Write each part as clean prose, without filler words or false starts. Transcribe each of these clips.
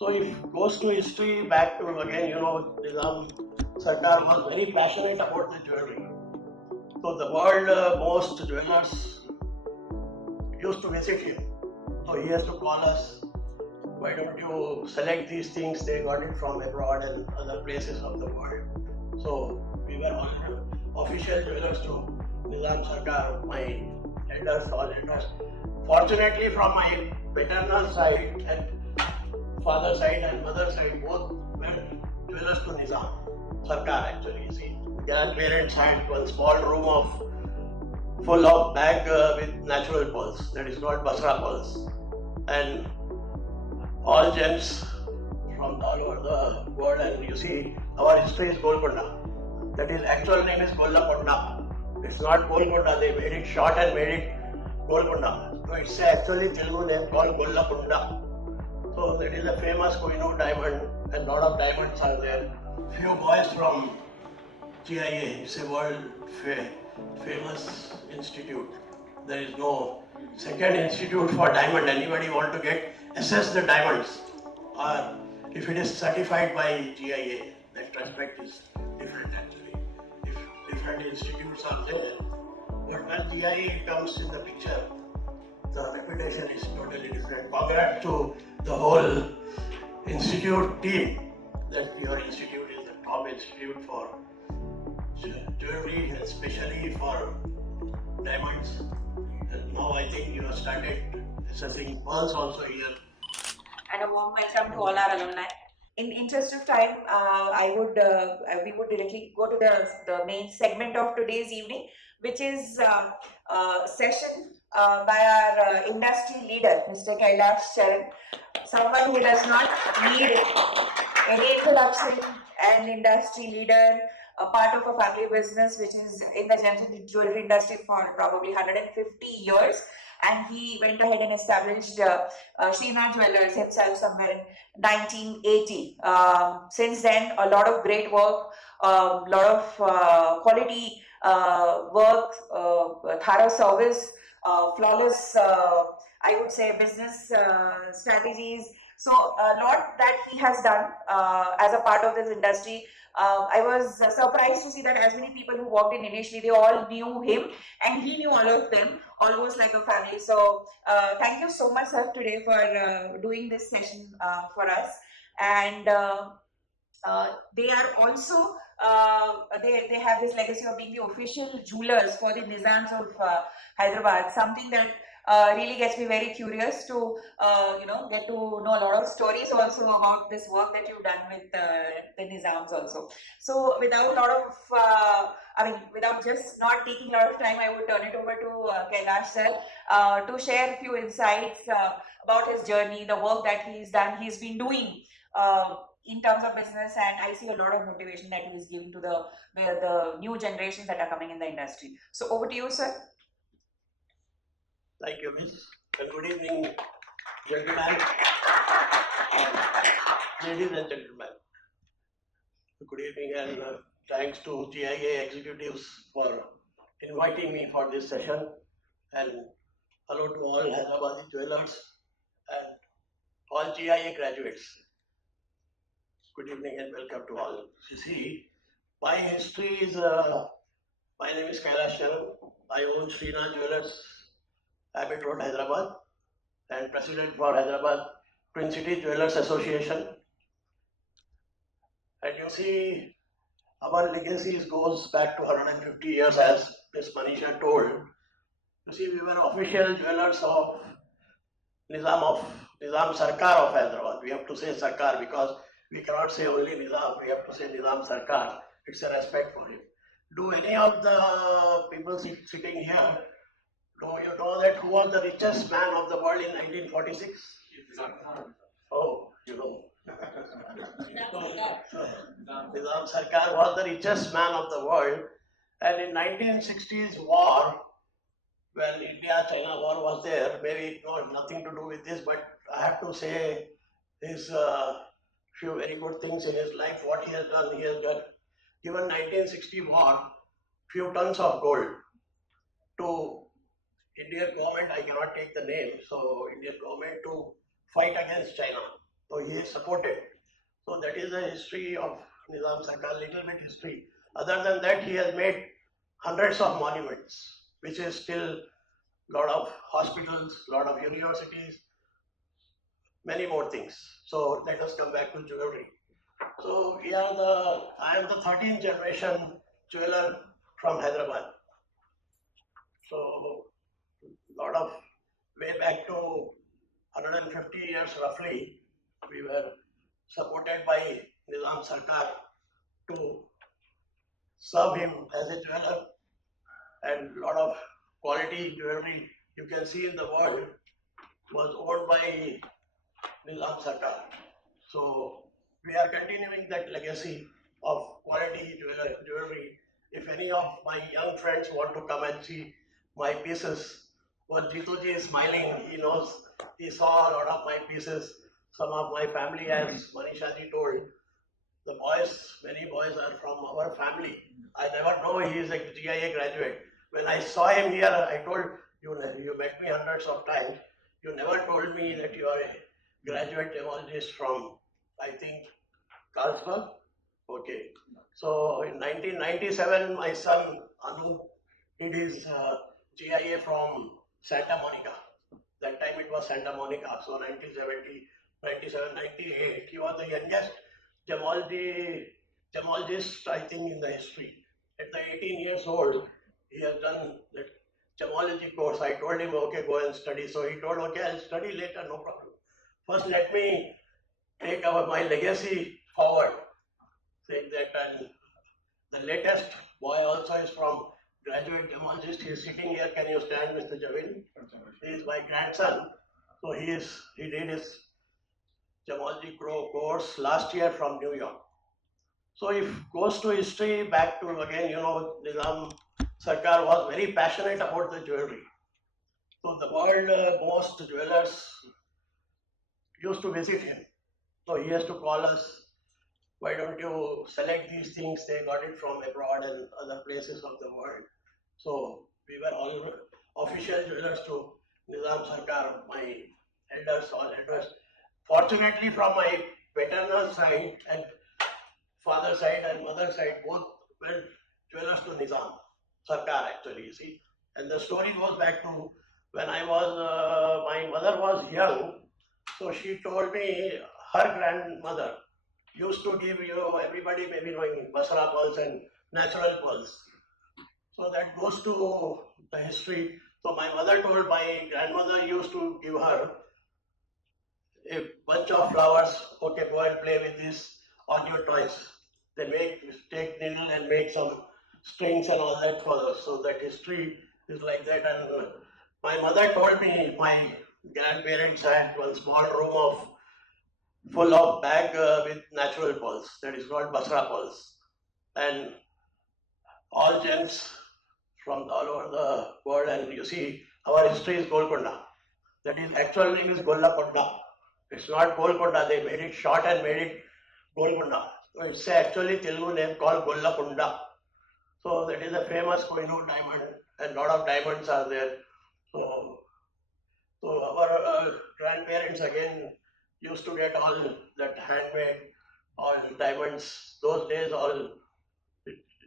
So if goes to history back to again, Nizam Sarkar was very passionate about the jewelry. So the world most jewelers used to visit him. So he has to call us, why don't you select these things? They got it from abroad and other places of the world. So we were all official jewelers to Nizam Sarkar, my elders, all elders. Fortunately, from my paternal side and father side and mother side, both were jewelers to Nizam Sarkar actually. You see, grandparents had one small room full of bag with natural pearls, that is called Basra pearls, and all gems from all over the world. And you see, our history is Golconda. That is actual name is Golconda. It's not Golconda. They made it short and made it Golconda. So it's actually Telugu name called Golconda. So that is a famous Kohinoor diamond, and lot of diamonds are there. Few boys from GIA, it's a world famous institute. There is no second institute for diamond. Anybody want to get assess the diamonds, or if it is certified by GIA, that respect is different actually. If different institutes are there, but when GIA comes in the picture, the reputation is totally different. Congrats to the whole institute team, that your institute is the top institute for jewelry, especially for diamonds. And now I think you have started assessing pearls also here. And a warm welcome to all our alumni. In interest of time, we would directly go to the main segment of today's evening, which is session by our industry leader, Mr. Kailash Charan, someone who does not need any introduction, an industry leader, a part of a family business which is in the gems and jewelry industry for probably 150 years. And he went ahead and established Srinath Jewellers himself somewhere in 1980. Since then, a lot of great work, a lot of quality work, thorough service, flawless, I would say, business strategies. So a lot that he has done as a part of this industry. I was surprised to see that as many people who walked in initially, they all knew him and he knew all of them, almost like a family. So thank you so much, sir, today for doing this session for us. And they are also, they have this legacy of being the official jewelers for the Nizams of Hyderabad, something that really gets me very curious to get to know a lot of stories also about this work that you've done with the Nizams also. So without a lot of without just not taking a lot of time, I would turn it over to Kailash sir to share a few insights about his journey, the work that he's done, he's been doing in terms of business, and I see a lot of motivation that he is giving to the new generations that are coming in the industry. So over to you, sir. Thank you, Miss. And good evening, gentlemen. Ladies and gentlemen. Good evening, and thanks to GIA executives for inviting me for this session. And hello to all Hyderabadi jewelers and all GIA graduates. Good evening and welcome to all. You see, my history is, my name is Kailash Charan. I own Srinath Jewellers, Abbott Road, Hyderabad, and president for Hyderabad Twin City Jewellers Association. And you see, our legacy goes back to 150 years, as Ms. Manisha told. You see, we were official jewellers of Nizam Sarkar of Hyderabad. We have to say Sarkar because we cannot say only Nizam. We have to say Nizam Sarkar. It's a respect for him. Do any of the people sitting here, do you know that who was the richest man of the world in 1946? Oh, you know. Nizam Sarkar was the richest man of the world, and in 1960s war, when India-China war was there, maybe it was nothing to do with this, but I have to say his few very good things in his life. What he has done, given 1960 war, few tons of gold to Indian government. I cannot take the name. So Indian government to fight against China. So he is supported. So that is the history of Nizam Sarkar, little bit history. Other than that, he has made hundreds of monuments, which is still lot of hospitals, lot of universities, many more things. So let us come back to jewelry. So I am the 13th generation jeweler from Hyderabad. So lot of way back to 150 years roughly, we were supported by Nizam Sarkar to serve him as a jeweler, and lot of quality jewelry you can see in the world was owned by Nizam Sarkar. So we are continuing that legacy of quality jewelry. If any of my young friends want to come and see my pieces, what Jituji is smiling, he knows, he saw a lot of my pieces. Some of my family, as Manisha ji told, the boys, many boys are from our family. I never know he is a GIA graduate. When I saw him here, I told you, you met me hundreds of times. You never told me that you are a graduate gemologist from, I think, Carlsberg. Okay. So in 1997, my son Anu did his GIA from Santa Monica. That time it was Santa Monica. So 1970, 97, 98. He was the youngest gemologist, I think, in the history. At the 18 years old, he has done that gemology course. I told him, okay, go and study. So he told, okay, I'll study later, no problem. First, let me take my legacy forward, saying that, and the latest boy also is from graduate gemologist. He is sitting here. Can you stand, Mr. Javin? He is my grandson. So he did his gemology course last year from New York. So if goes to history, back to again, Nizam Sarkar was very passionate about the jewelry. So the world most jewelers used to visit him. So he has to call us, why don't you select these things? They got it from abroad and other places of the world. So we were all official jewelers to Nizam Sarkar, my elders, all elders. Fortunately, from my paternal side and father side and mother side, both were jewelers to Nizam Sarkar, actually, you see. And the story goes back to when my mother was young. So she told me her grandmother used to give, everybody may be knowing Basra pearls and natural pearls. So that goes to the history. So my mother told my grandmother used to give her a bunch of flowers. Okay, go and play with this on your toys. They take needle and make some strings and all that for us. So that history is like that. And my mother told me my grandparents had one small room full of bag with natural pearls. That is called Basra pearls. And all gems from all over the world. And you see, our history is Golconda. That is actual name is Golconda. It's not Golconda. They made it short and made it Golconda. So it's actually Telugu name called Golconda. So that is a famous Kohinoor diamond, and lot of diamonds are there. So our grandparents again used to get all that handmade, all diamonds. Those days all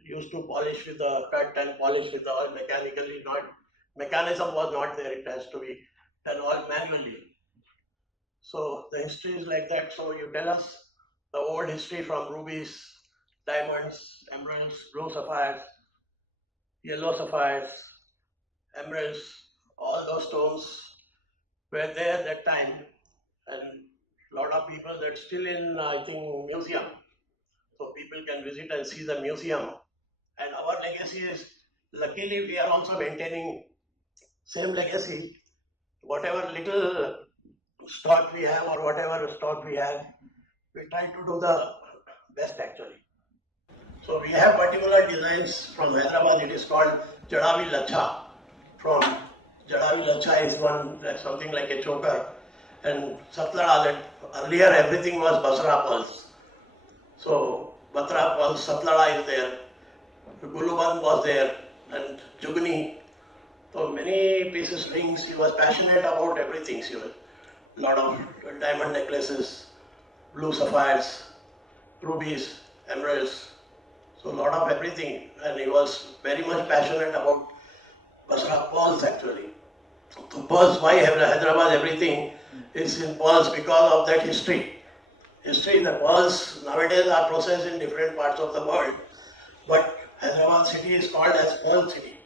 used to polish with the cut and polish with the all mechanically. Not mechanism was not there. It has to be done all manually. So the history is like that. So you tell us the old history from rubies, diamonds, emeralds, blue sapphires, yellow sapphires, emeralds, all those stones were there that time, and a lot of people that's still in, I think, museum. So people can visit and see the museum. And our legacy is, luckily we are also maintaining same legacy. Whatever little stock we have or whatever stock we have, we try to do the best actually. So we have particular designs from Hyderabad. It is called Jadavi Lacha. From Jadavi Lacha is one, something like a choker. And Satlada, that earlier everything was Basra pearls. So Basra pearls, Satlada is there. Guluban was there, and Jugni. So many pieces, rings. He was passionate about everything. He was a lot of diamond necklaces, blue sapphires, rubies, emeralds, so a lot of everything. And he was very much passionate about Basra pearls actually. So pearls, why Hyderabad, everything is in pearls because of that history. History, the pearls nowadays are processed in different parts of the world, but Hyderabad city is called as Pearl City.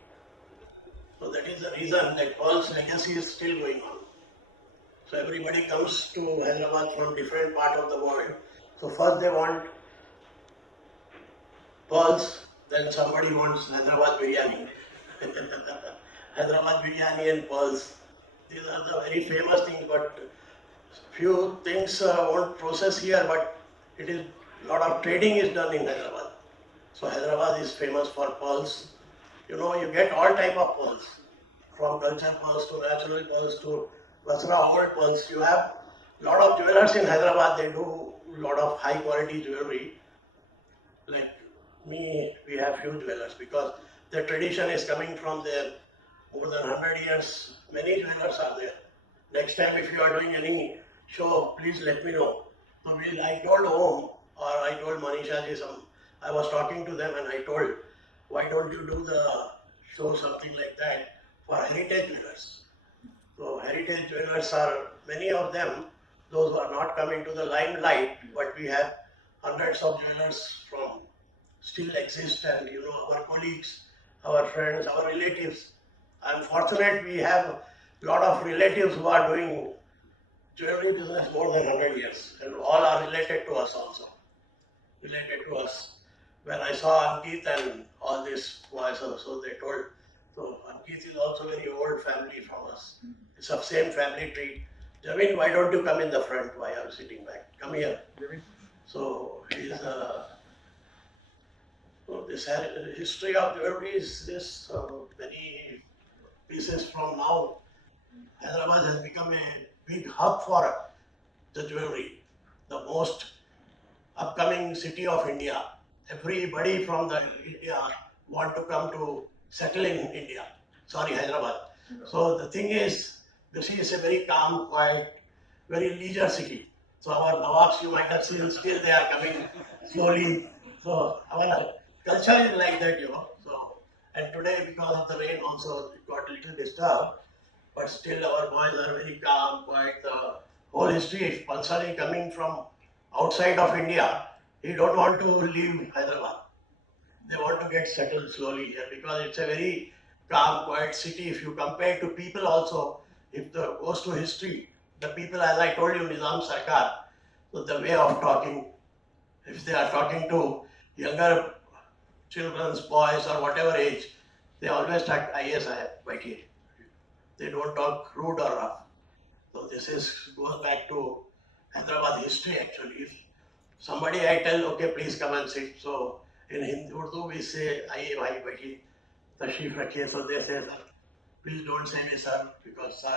So that is the reason that Pearl's legacy is still going on. So everybody comes to Hyderabad from different part of the world. So first they want pearls, then somebody wants Hyderabad biryani. Hyderabad biryani and pearls. These are the very famous things, but few things won't process here, but it is lot of trading is done in Hyderabad. So Hyderabad is famous for pearls. You know, you get all type of pearls, from culture pearls to natural pearls to Basra old pearls. You have lot of jewelers in Hyderabad. They do lot of high quality jewelry. Like me, we have few jewelers because the tradition is coming from there more than 100 years. Many jewelers are there. Next time, if you are doing any show, please let me know. So I told Om or I told Manisha ji, I was talking to them and I told, why don't you do the show something like that for heritage jewelers? So heritage jewelers are many of them, those who are not coming to the limelight, but we have hundreds of jewelers from still exist, and you know, our colleagues, our friends, our relatives. I'm fortunate we have a lot of relatives who are doing jewelry business more than 100 years, and all are related to us also. Related to us. When I saw Ankit and all these boys, so they told, so Ankit is also very old family from us. It's of same family tree. Javin, why don't you come in the front? Why are you sitting back? Come here. So he's so this history of jewelry is this many pieces from now. Hyderabad has become a big hub for the jewelry, the most upcoming city of India. Everybody from the India want to come to settle in India. Sorry, Hyderabad. So the thing is, this is a very calm, quiet, very leisure city. So our Nawabs, you might have seen, still they are coming slowly. So our culture is like that, you know. So and today because of the rain also it got a little disturbed, but still our boys are very calm, quiet. The whole history is Pansari coming from outside of India. He don't want to leave Hyderabad. They want to get settled slowly here because it's a very calm, quiet city. If you compare to people also, if the goes to history, the people, as I told you, Nizam Sarkar, so the way of talking, if they are talking to younger children's boys or whatever age, they always talk, yes, I have, बैठिए. They don't talk rude or rough. So this is goes back to Hyderabad history actually. If somebody I tell, okay, please come and sit. So in Hindi Urdu we say, आइए भाई बैठिए, तशरीफ रखिए. So they say, sir, please don't say me sir because sir,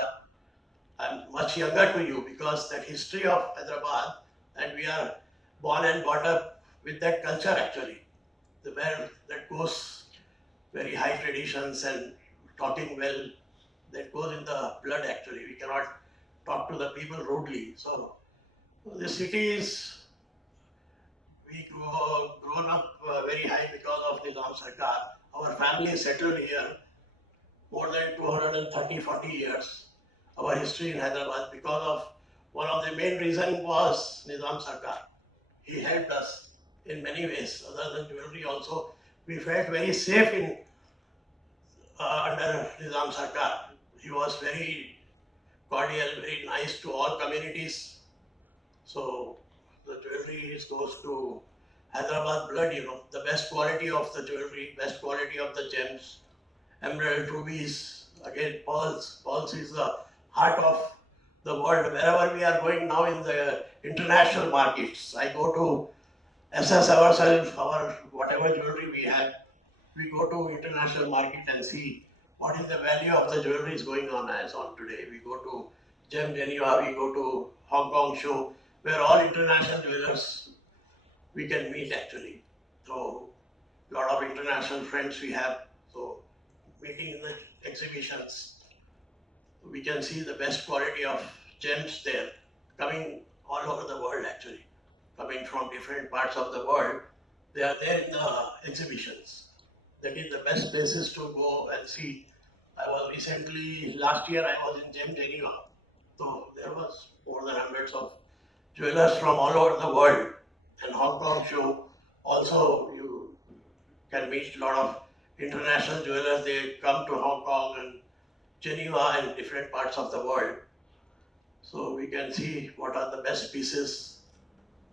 I'm much younger to you because that history of Hyderabad and we are born and brought up with that culture actually. The where that goes very high traditions and talking well, that goes in the blood actually. We cannot talk to the people rudely. So the city is, we grown up very high because of Nizam Sarkar. Our family is settled here more than 230, 40 years. Our history in Hyderabad because of one of the main reason was Nizam Sarkar. He helped us in many ways other than jewelry also. We felt very safe in under Nizam Sarkar. He was very cordial, very nice to all communities. So the jewelry goes to Hyderabad blood, you know, the best quality of the jewelry, best quality of the gems, emerald, rubies, again pearls. Pearls is the heart of the world. Wherever we are going now in the international markets, I go to assess ourselves, our whatever jewelry we have, we go to international market and see what is the value of the jewelry is going on as on today. We go to Gem Geneva, we go to Hong Kong show, where all international jewelers we can meet actually. So a lot of international friends we have. So meeting in the exhibitions, we can see the best quality of gems there coming all over the world actually. coming from different parts of the world. They are there in the exhibitions. That is the best places to go and see. I was recently, last year I was in Geneva. So there was more than hundreds of jewelers from all over the world. And Hong Kong show also you can meet a lot of international jewelers. They come to Hong Kong and Geneva and different parts of the world. So we can see what are the best pieces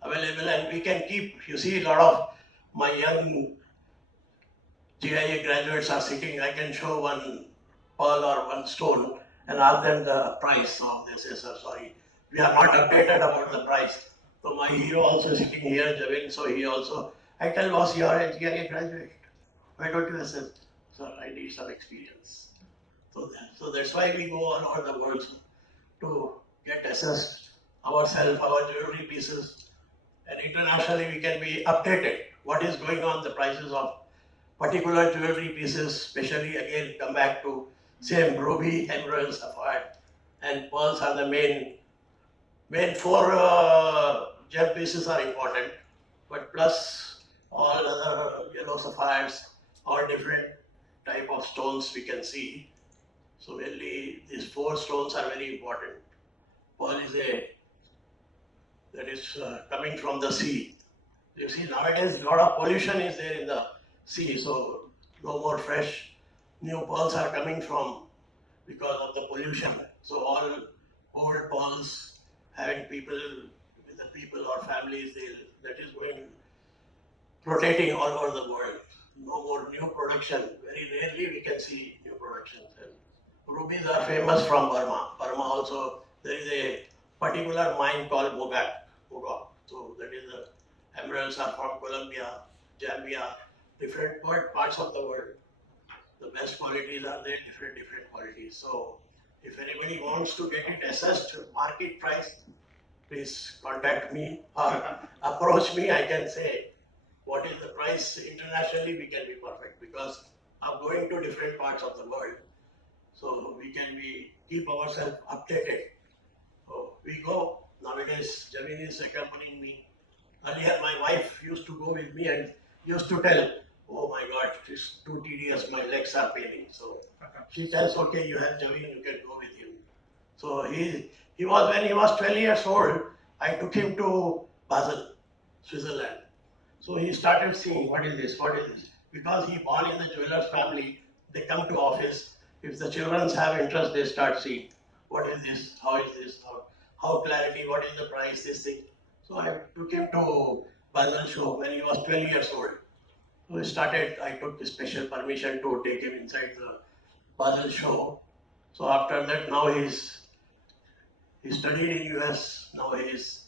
available and we can keep, you see a lot of my young GIA graduates are sitting, I can show one pearl or one stone and ask them the price. So they say, sir, sorry, we are not updated about the price. So my hero also sitting here, Javin, so he also, I tell boss, you are a GIA graduate. Why don't you assess? Sir, I need some experience. So that's why we go all over the world to get assessed ourselves, our jewelry pieces, and internationally we can be updated. What is going on, the prices of particular jewelry pieces, especially again come back to same ruby, emerald, sapphire, and pearls are the main four gem pieces are important, but plus all other yellow sapphires, all different type of stones we can see. So mainly these four stones are very important. Pearl is that is coming from the sea. You see nowadays a lot of pollution is there in the sea, so no more fresh new pearls are coming from because of the pollution. So all old pearls having people with the people or families that is going rotating all over the world. No more new production. Very rarely we can see new productions. And rubies are famous from Burma. Burma also there is a particular mine called Mogak. So that is the emeralds are from Colombia, Zambia, different parts of the world. The best qualities are there, different qualities. So if anybody wants to get it assessed market price, please contact me or approach me. I can say what is the price internationally. We can be perfect because I'm going to different parts of the world, so we can keep ourselves updated. So we go nowadays. Javin is accompanying me. Earlier, my wife used to go with me and used to tell, "Oh my God, it's too tedious. My legs are paining." So she tells, "Okay, you have Javin, you can go with him." So he was when he was 12 years old. I took him to Basel, Switzerland. So he started seeing what is this, what is this. Because he born in the jeweler's family, they come to office. If the children have interest, they start seeing what is this, how is this, how clarity, what is the price, this thing. So I took him to Basel show when he was 12 years old. So he started, I took the special permission to take him inside the Basel show. So after that, now he studied in US. Now he is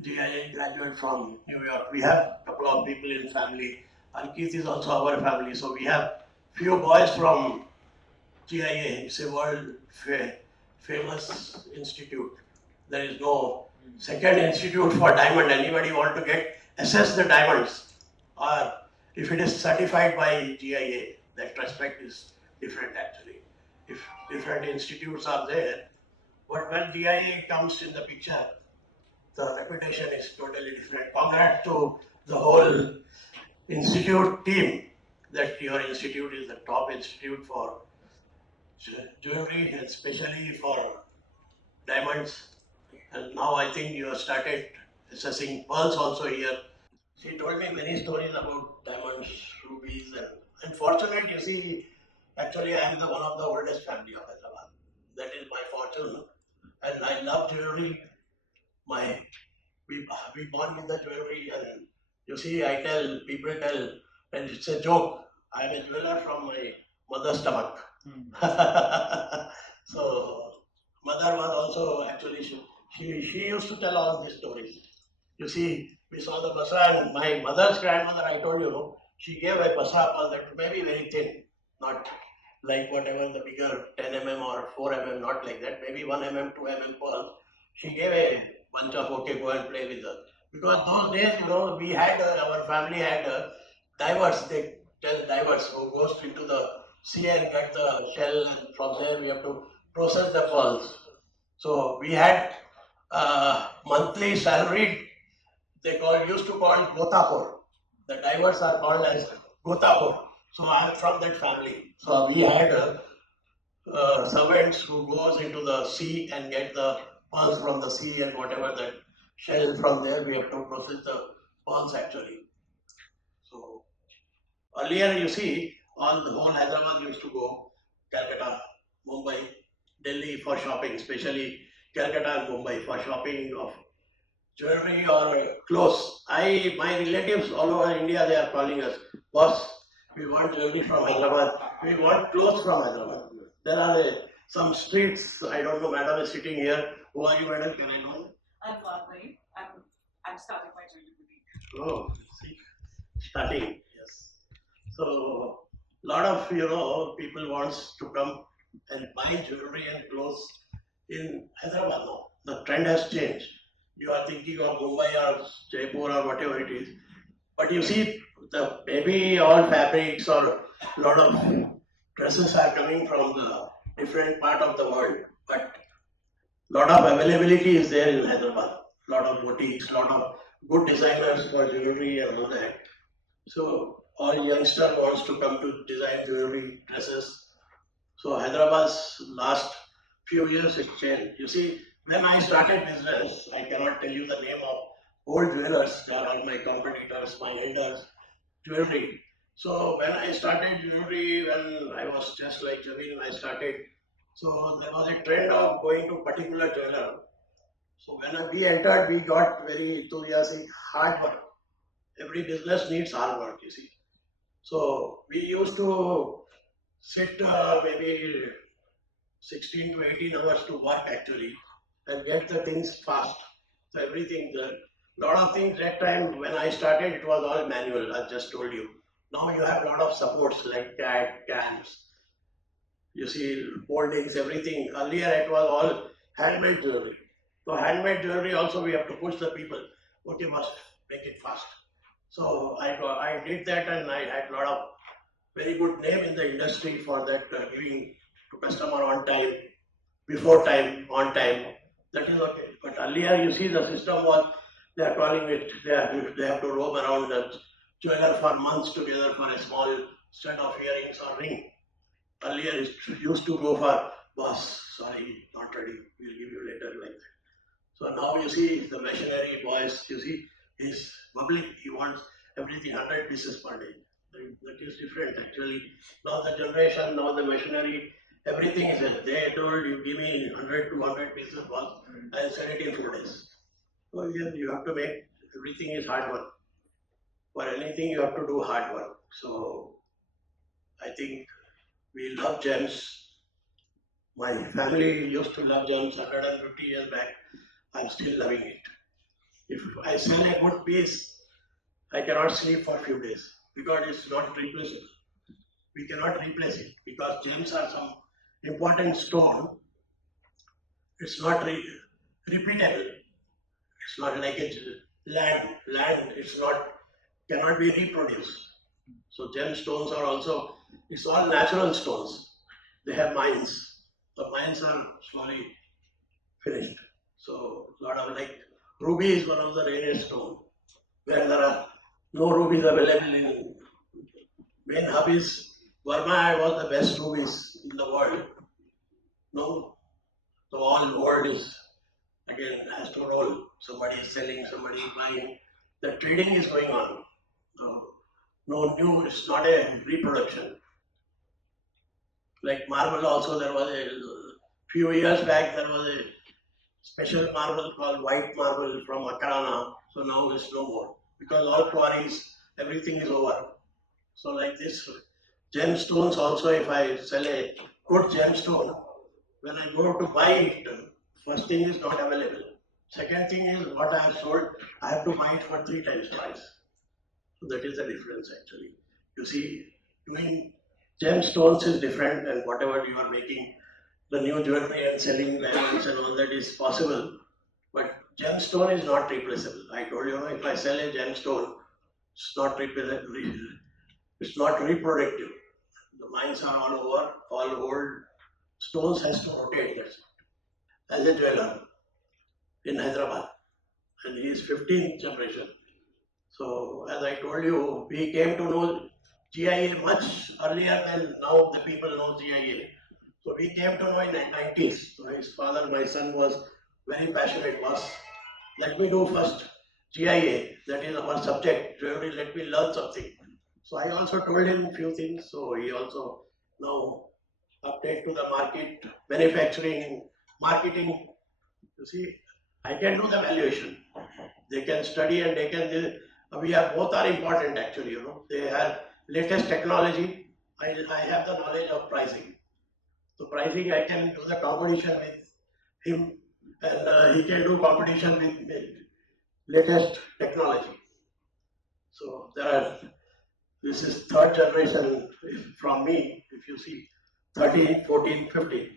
GIA graduate from New York. We have a couple of people in family. Ankit is also our family. So we have few boys from GIA. It's a world famous institute. There is no second institute for diamond. Anybody want to assess the diamonds, or if it is certified by GIA, that respect is different actually. If different institutes are there, but when GIA comes in the picture, the reputation is totally different. Congrats to the whole institute team that your institute is the top institute for jewelry, especially for diamonds. And now I think you have started assessing pearls also here. She told me many stories about diamonds, rubies, and unfortunate, you see, actually I am the one of the oldest family of Hyderabad. That is my fortune. And I love jewelry. My we born with the jewelry, and you see, people tell, and it's a joke. I am a jeweler from my mother's stomach. So mother was also actually she used to tell all these stories. You see, we saw the Basra, and my mother's grandmother, I told you, she gave a Basra pearl that may be very thin, not like whatever the bigger 10 or 4 not like that, maybe 1 2 pearl. She gave a bunch of, okay, go and play with her. Because those days, we had, our family had divers, they tell divers who goes into the sea and get the shell, and from there we have to process the pearls. So we had monthly salaried used to call Gotapur. The divers are called as Gotapur. So I am from that family. So we had servants who goes into the sea and get the pearls from the sea and whatever that shell from there we have to process the pearls actually. So earlier you see all the whole Hyderabad used to go Calcutta, Mumbai, Delhi for shopping, especially Calcutta and Mumbai for shopping of jewelry or clothes. My relatives all over India, they are calling us, boss, we want jewelry from Hyderabad, we want clothes from Hyderabad. There are some streets, I don't know, madam is sitting here. Who are you, madam? Can I know? I'm Margaret. I'm starting my jewelry boutique. Oh, see, starting, yes. So, lot of people wants to come and buy jewelry and clothes in Hyderabad now. The trend has changed. You are thinking of Mumbai or Jaipur or whatever it is, but you see the maybe all fabrics or lot of dresses are coming from the different part of the world, but lot of availability is there in Hyderabad. Lot of boutiques, lot of good designers for jewelry and all that. So all youngster wants to come to design jewelry, dresses. So Hyderabad's last few years it changed. You see, when I started business, I cannot tell you the name of old jewelers. They are all my competitors, my elders, jewelry. So when I started jewelry, when I was just like Javin, I started. So there was a trend of going to particular jeweler. So when we entered, we got very enthusiastic, hard work. Every business needs hard work, you see. So we used to sit maybe 16 to 18 hours to work actually and get the things fast. So everything, the lot of things that time when I started, it was all manual. I just told you. Now you have a lot of supports like CAD, CAMs. You see moldings, everything. Earlier it was all handmade jewelry. So handmade jewelry also we have to push the people. Okay, must make it fast. So I did that and I had a lot of very good name in the industry for that giving to customer on time, before time, on time. That is okay. But earlier you see the system was they are calling it they have to roam around the jeweler for months together for a small set of earrings or ring. Earlier it used to go for boss, sorry, not ready, we'll give you later like that. So now you see the machinery boys, you see, he's public, he wants everything 100 pieces per day. That is different actually. Now the generation, now the machinery, everything is there. They told you give me 100 to 100 pieces boss, I'll sell it in 4 days. So yeah, you have to make, everything is hard work. For anything you have to do hard work. So I think we love gems. My family used to love gems 150 years back. I'm still loving it. If I sell a good piece, I cannot sleep for a few days because it's not replaceable. We cannot replace it because gems are some important stone. It's not repeatable. It's not like it's land. Land, it's not cannot be reproduced. So gemstones are also, it's all natural stones. They have mines. The mines are slowly finished. So lot of like ruby is one of the rarest stone where there are no rubies available in main hub is Burma was the best rubies in the world. No, so all world is again has to roll. Somebody is selling, somebody is buying. The trading is going on. No new, it's not a reproduction. Like marble also there was a few years back there was a special marble called white marble from Akarana. So now it's no more because all quarries, everything is over. So like this gemstones also, if I sell a good gemstone, when I go to buy it, first thing is not available. Second thing is what I have sold, I have to buy it for 3 times price. So that is the difference actually. You see, doing gemstones is different and whatever you are making, the new jewelry and selling diamonds and all that is possible. But gemstone is not replaceable. I told you, if I sell a gemstone, it's not replaceable. It's not reproductive. The mines are all over, all old. Stones has to rotate. That's it. As a jeweler in Hyderabad, and he is 15th generation. So as I told you, we came to know GIA much earlier than now the people know GIA. So we came to know in the 90s. So his father, my son, was very passionate. Was let me do first GIA. That is our subject. Really, let me learn something. So I also told him a few things. So he also now update to the market, manufacturing, marketing. You see, I can do the valuation. They can study and they can. We are both are important actually. You know, they have latest technology. I have the knowledge of pricing. So pricing, I can do the competition with him, and he can do competition with latest technology. So there are. This is third generation from me. If you see, 13, 14, 15.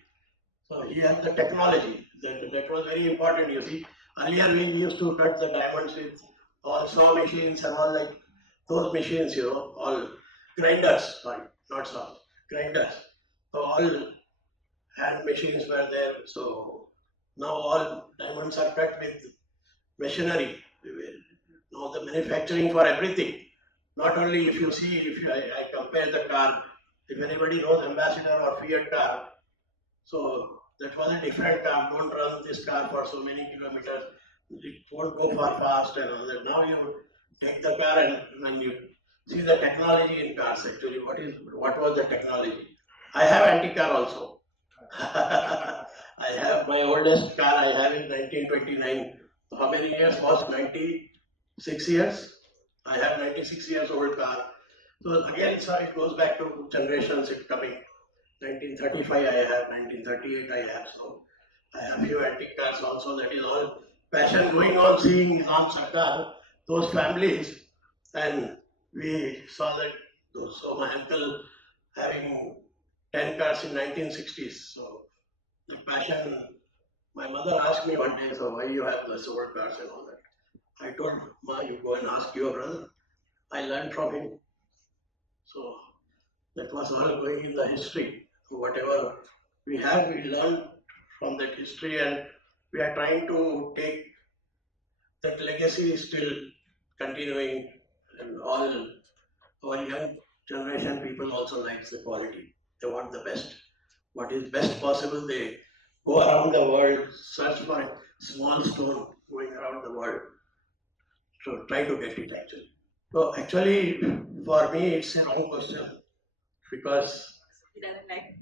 So he has the technology. That was very important. You see, earlier we used to cut the diamonds with all saw machines and all like those machines. You know, all grinders. Sorry, not saw, grinders. So all hand machines were there. So now all diamonds are cut with machinery. Now the manufacturing for everything. Not only if you see, I compare the car, if anybody knows Ambassador or Fiat car, so that was a different car. Don't run this car for so many kilometers. It won't go far fast and all that. Now you take the car and when you see the technology in cars actually, what was the technology? I have antique car also. I have my oldest car I have in 1929. How many years was 96 years? I have 96 years old car. So again, sir, it goes back to generations. It's coming. 1935 I have, 1938 I have. So I have few antique cars also. That is all passion going on seeing Ram Sarkar, those families, and we saw that. So my uncle having 10 cars in 1960s. So the passion. My mother asked me one day, so why you have the old cars and all that. I told Ma, you go and ask your brother. I learned from him. So that was all going in the history. Whatever we have, we learned from that history, and we are trying to take that legacy is still continuing, and all our young generation people also likes the quality. They want the best. What is best possible, they go around the world, search for a small stone going around the world. So try to get it actually. So actually, for me, it's a wrong question because He doesn't like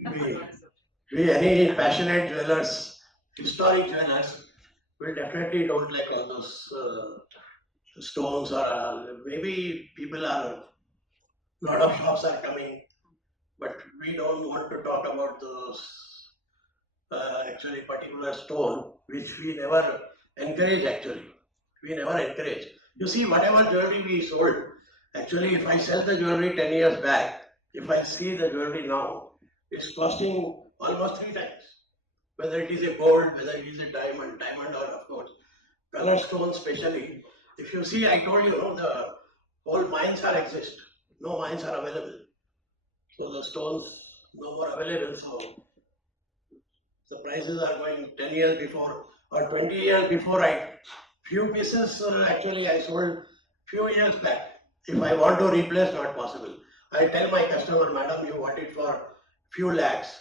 we, we any passionate jewelers, historic jewelers, we definitely don't like all those stones or maybe people are, lot of shops are coming, but we don't want to talk about those actually particular stone which we never encourage actually. We never encourage. You see, whatever jewelry we sold, actually if I sell the jewelry 10 years back, if I see the jewelry now, it's costing almost 3 times. Whether it is a gold, whether it is a diamond or of course, color stone especially. If you see, I told you, no, the whole mines are exist. No mines are available. So the stones no more available. So the prices are going 10 years before or 20 years before. I few pieces actually I sold few years back. If I want to replace, not possible. I tell my customer, madam, you want it for few lakhs.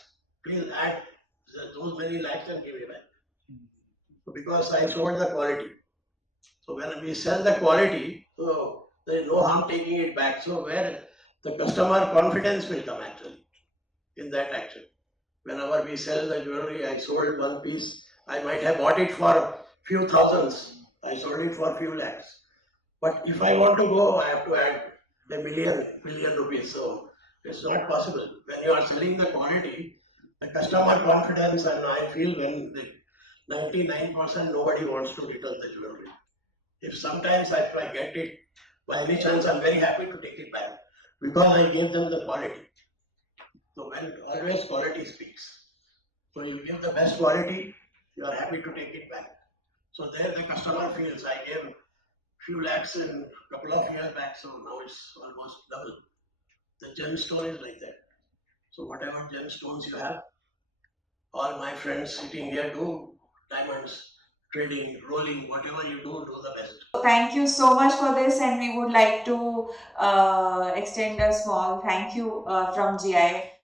Please add those many lakhs and give me back. So because I sold the quality. So when we sell the quality, so there is no harm taking it back. So where the customer confidence will come actually in that action. Whenever we sell the jewelry, I sold one piece. I might have bought it for few thousands. I sold it for few lakhs. But if I want to go, I have to add a million rupees. So it's not possible. When you are selling the quantity, the customer confidence, and I feel when the 99% nobody wants to return the jewelry. If sometimes if I get it by any chance, I'm very happy to take it back because I gave them the quality. So when always quality speaks. So you give the best quality, you are happy to take it back. So there the customer feels I gave few lakhs in a couple of years back, so now it's almost double. The gemstone is like that. So whatever gemstones you have, all my friends sitting here do diamonds, trading, rolling, whatever you do the best. Thank you so much for this, and we would like to extend a small thank you from GI